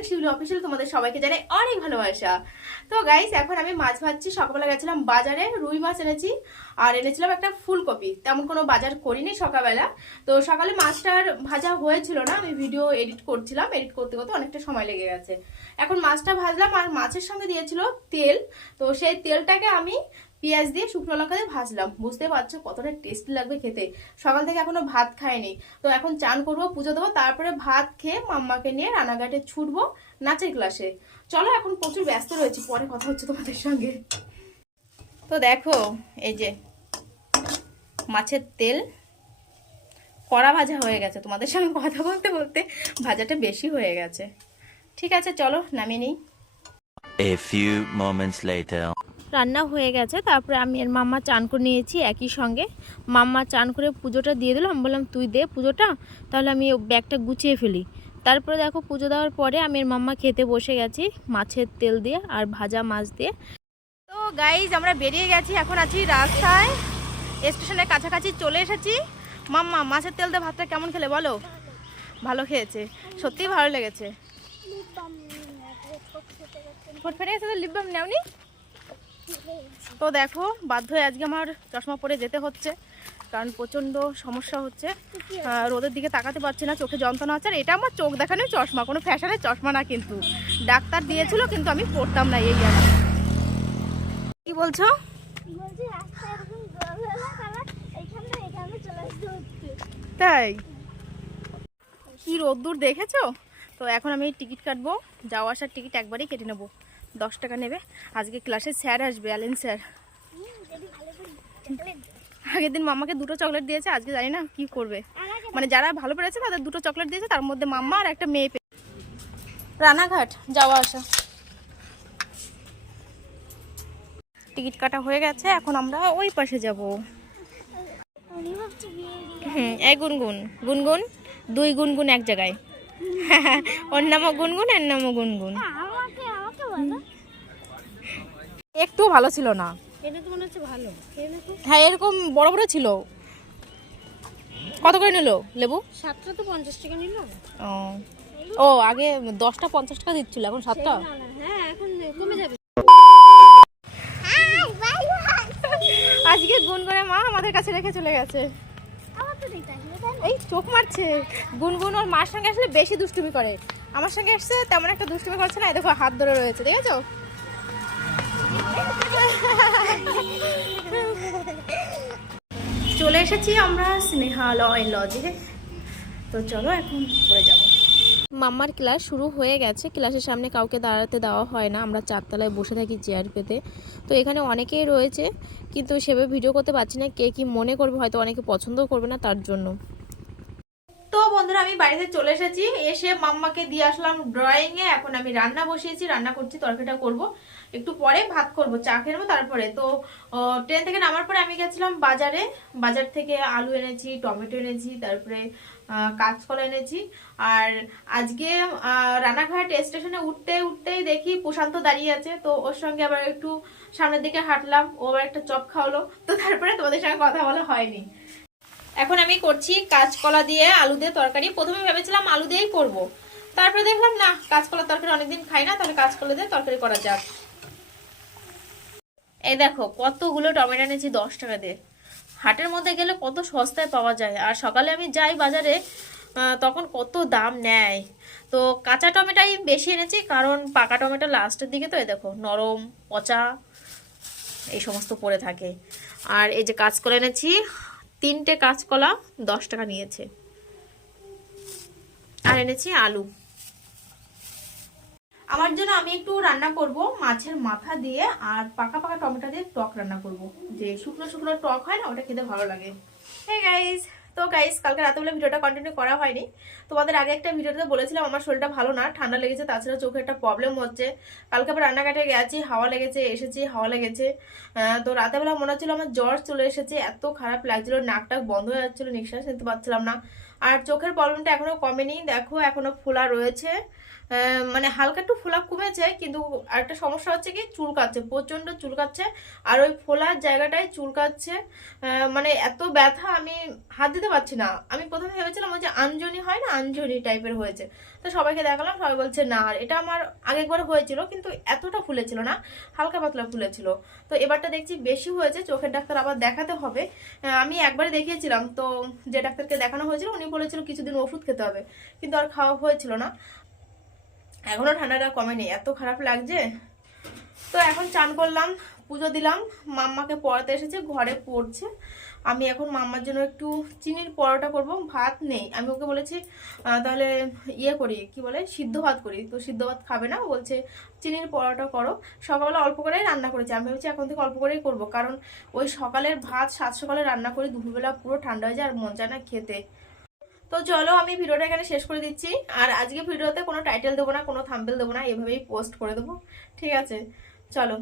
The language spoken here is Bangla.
চ্যানেল শিউলি অফিসিয়াল তোমাদের সবাইকে জানাই অনেক ভালোবাসা। তো গাইস এখন আমি মাছ ভাজছি, সকালবেলা গেছিলাম বাজারে, রুই মাছ এনেছি, আর এনেছিলাম একটা ফুলকপি। তেমন কোনো বাজার করিনি সকালবেলা। তো সকালে মাছটার ভাজা হয়েছিল না, আমি ভিডিও এডিট করছিলাম এডিট করতে করতে অনেকটা সময় লেগে গেছে। এখন মাছটা ভাজলাম, আর মাছের সঙ্গে দিয়েছিল তেল। তো সেই তেলটাকে আমি পেঁয়াজ দিয়ে শুকনো লঙ্কা দিয়ে ভাজলাম। বুঝতে পারছ কতটা টেস্টি লাগবে খেতে। সকাল থেকে এখনও ভাত খাইনি। তো এখন চান করব, পুজো দেবো, তারপরে ভাত খেয়ে মাম্মাকে নিয়ে রানাঘাটে ছুটবো নাচের ক্লাসে চলো এখন প্রচুর ব্যস্ত রয়েছি, পরে কথা হচ্ছে তোমাদের সঙ্গে। তো দেখো, এই যে মাছের তেল, কড়া ভাজা হয়ে গেছে। তোমাদের সঙ্গে কথা বলতে বলতে ভাজাটা বেশি হয়ে গেছে। ঠিক আছে, চলো নামিয়ে নিই। A few moments later. রান্না হয়ে গেছে তারপরে আমি আর মাম্মা চান করে নিয়েছি একই সঙ্গে। মাম্মা চান করে পুজোটা দিয়ে দিলাম বললাম তুই দে পুজোটা তাহলে আমি ব্যাগটা গুছিয়ে ফেলি। তারপরে দেখো পুজো দেওয়ার পরে আমি আর মাম্মা খেতে বসে গেছি মাছের তেল দিয়ে আর ভাজা মাছ দিয়ে। তো গাইজ আমরা বেরিয়ে গেছি এখন আছি রাস্তায়। স্টেশনের কাছাকাছি চলে এসেছি। মাম্মা মাছের তেল দিয়ে ভাতটা কেমন খেলে বলো? ভালো খেয়েছে সত্যিই ভালো লেগেছে। ফোট ফেটে গেছে তো লিপ বাম নেওনি? তো দেখো বাধ্য হয়ে আজকে আমার চশমা পরে যেতে হচ্ছে কারণ প্রচণ্ড সমস্যা হচ্ছে। রোদের দিকে তাকাতে পারছি না চোখে যন্ত্রণা হচ্ছে আর এটা আমার চোখ দেখানোর চশমা কোনো ফ্যাশনের চশমা না কিন্তু। ডাক্তার দিয়েছিল কিন্তু আমি পড়তাম না এই আর। কি। বলছো? তাই? কি রোদ্দুর দেখেছ? তো এখন আমি টিকিট কাটবো যাওয়া আসার টিকিট একবারই কেটে নেব। দশ টাকা নেবে। আজকে ক্লাসে স্যার আসবে অ্যালেন স্যার। আগের দিন মাম্মাকে দুটো চকলেট দিয়েছে আজকে জানি না কি করবে। মানে যারা ভালো পেরেছে তাদের দুটো চকলেট দিয়েছে তার মধ্যে মাম্মা আর একটা মেয়ে পেয়ে রানাঘাট যাওয়া আসা। টিকিট কাটা হয়ে গেছে এখন আমরা ওই পাশে যাব। হুম এই গুনগুন গুনগুন দুই গুনগুন এক জায়গায়। ওর নামও গুনগুন এর নামও গুনগুন। একটু ভালো ছিল না। এটা তো মনে হচ্ছে ভালো। হ্যাঁ এরকম বড় বড় ছিল। কত করে নিল লেবু? সাতটা তো পঞ্চাশ টাকা নিল। ও। ও আগে দশটা পঞ্চাশ টাকা দিচ্ছিল এখন সাতটা? হ্যাঁ এখন কমে যাবে। আজকে গুনগুনের মা আমাদের কাছে রেখে চলে গেছে? এই চোখ মারছে। গুনগুন ওর মার সঙ্গে আসলে বেশি দুষ্টুমি করে। আমার সঙ্গে এসছে তেমন একটা দুষ্টুমি করছে না এই দেখো হাত ধরে রয়েছে দেখেছ? চলে এসেছি আমরা স্নেহালয় লজে। তো চলো এখন পরে যাব। মাম্মার ক্লাস শুরু হয়ে গেছে। ক্লাসের সামনে কাউকে দাঁড়াতে দেওয়া হয় না। আমরা চারতলায় বসে থাকি চেয়ার পেতে। তো এখানে অনেকেই রয়েছে, কিন্তু সেভাবে ভিডিও করতে পারছি না কে কি মনে করবে, হয়তো অনেকে পছন্দও করবে না তার জন্য। তো বন্ধুরা, আমি বাড়িতে চলে এসেছি। এসে মাম্মাকে দিয়ে আসলাম ড্রয়িং এ। এখন আমি রান্না বসিয়েছি, রান্না করছি, তরকারিটা করব। একটু পরে ভাত করব, চা খেয়ে নেব তারপরে। তো ট্রেন থেকে নামার পরে আমি গেছিলাম বাজারে। বাজার থেকে আলু এনেছি, টমেটো এনেছি, তারপরে কাঁচকলা এনেছি। আর আজকে রানাঘাট স্টেশনে উঠতে, উঠতেই দেখি প্রশান্ত দাঁড়িয়ে আছে। তো ওর সঙ্গে আবার একটু সামনের দিকে হাঁটলাম। ও আবার একটা চপ খাওয়ালো। তো তারপরে তোমাদের সঙ্গে কথা বলা হয়নি। এখন আমি করছি কাঁচকলা দিয়ে আলু দিয়ে তরকারি। প্রথমে ভেবেছিলাম আলু দিয়েই করব। তারপরে দেখলাম, না কাঁচকলা তরকারি অনেকদিন খাই না, তাহলে কাঁচকলা দিয়ে তরকারি করা যাক। এই দেখো, কতগুলো টমেটো এনেছি দশ টাকা দিয়ে। হাটের মধ্যে গেলে কত সস্তায় পাওয়া যায়। আর সকালে আমি যাই বাজারে তখন কত দাম নেয়। তো কাঁচা টমেটোই বেশি এনেছি, কারণ পাকা টমেটো লাস্টের দিকে তো, এই দেখো, নরম, পচা, এই সমস্ত পড়ে থাকে। আর এই যে কাঁচকলা এনেছি তিনটে কাঁচকলা দশ টাকা নিয়েছে। আর এনেছি আলু। আমার জন্য আমি একটু রান্না করব মাছের মাথা দিয়ে আর পাকা পাকা টমেটো দিয়ে টক রান্না করব। যে শুকনো শুকনো টক হয় না, ওটা খেতে ভালো লাগে। হ্যাঁ গাইজ তো গাইস কালকে রাতেবেলা ভিডিওটা কন্টিনিউ করা হয়নি। তোমাদের আগে একটা ভিডিওতে বলেছিলাম, আমার শরীরটা ভালো না, ঠান্ডা লেগেছে, তাছাড়া চোখে একটা প্রবলেম হচ্ছে। কালকে আবার রান্নাঘাটে গেছি, হাওয়া লেগেছে, এসেছি, হাওয়া লেগেছে। তো রাতেবেলা মনে হচ্ছিল আমার জ্বর চলে এসেছে, এত খারাপ লাগছিল নাকটাক বন্ধ হয়ে যাচ্ছিল, নিঃশ্বাস নিতে পারছিলাম না। আর চোখের প্রবলেমটা এখনও কমেনি। দেখো, এখনও ফোলা রয়েছে। মানে হালকা একটু ফোলা কমেছে, কিন্তু আরেকটা সমস্যা হচ্ছে কি চুল চুলকাচ্ছে প্রচণ্ড চুলকাচ্ছে। আর ওই ফোলার জায়গাটায় চুলকাচ্ছে। মানে এত ব্যথা, আমি হাত দিতে পারছি না। আমি প্রথমে ভেবেছিলাম যে আঞ্জনি হয় না, আঞ্জনি টাইপের হয়েছে। তো সবাইকে দেখালাম, সবাই বলছে, না, আর এটা আমার আগেরবার হয়েছিল, কিন্তু এতটা ফুলেছিল না, হালকা পাতলা ফুলেছিল। তো এবারটা দেখছি বেশি হয়েছে, চোখের ডাক্তার আবার দেখাতে হবে। আমি একবারে দেখিয়েছিলাম, তো যে ডাক্তারকে দেখানো হয়েছিল, উনি বলেছিল কিছুদিন ওষুধ খেতে হবে, কিন্তু আর খাওয়া হয়েছিল না। এখনও ঠান্ডাটা কমেনি, এত খারাপ লাগছে। তো এখন চান করলাম, পুজো দিলাম, মাম্মাকে পড়াতে এসেছে, ঘরে পড়ছে। আমি এখন মাম্মার জন্য একটু চিনির পরোটা করব, ভাত নেই। আমি ওকে বলেছি তাহলে ইয়ে করি, কি বলে, সিদ্ধ ভাত করি। তো সিদ্ধ ভাত খাবে না বলছে, চিনির পরোটা করো। সকালবেলা অল্প করেই রান্না করেছি। আমি ভেবেছি এখন থেকে অল্প করেই করব, কারণ ওই সকালের ভাত, সাত সকালে রান্না করি, দুপুরবেলা পুরো ঠান্ডা হয়ে যায় আর মন চায় না খেতে। তো চলো আমি ভিডিওটা এখানে শেষ করে দিচ্ছি। আর আজকে ভিডিওতে কোনো টাইটেল দেবো না, কোনো থাম্বেল দেবো না, এভাবেই পোস্ট করে দেবো। ঠিক আছে? চলো।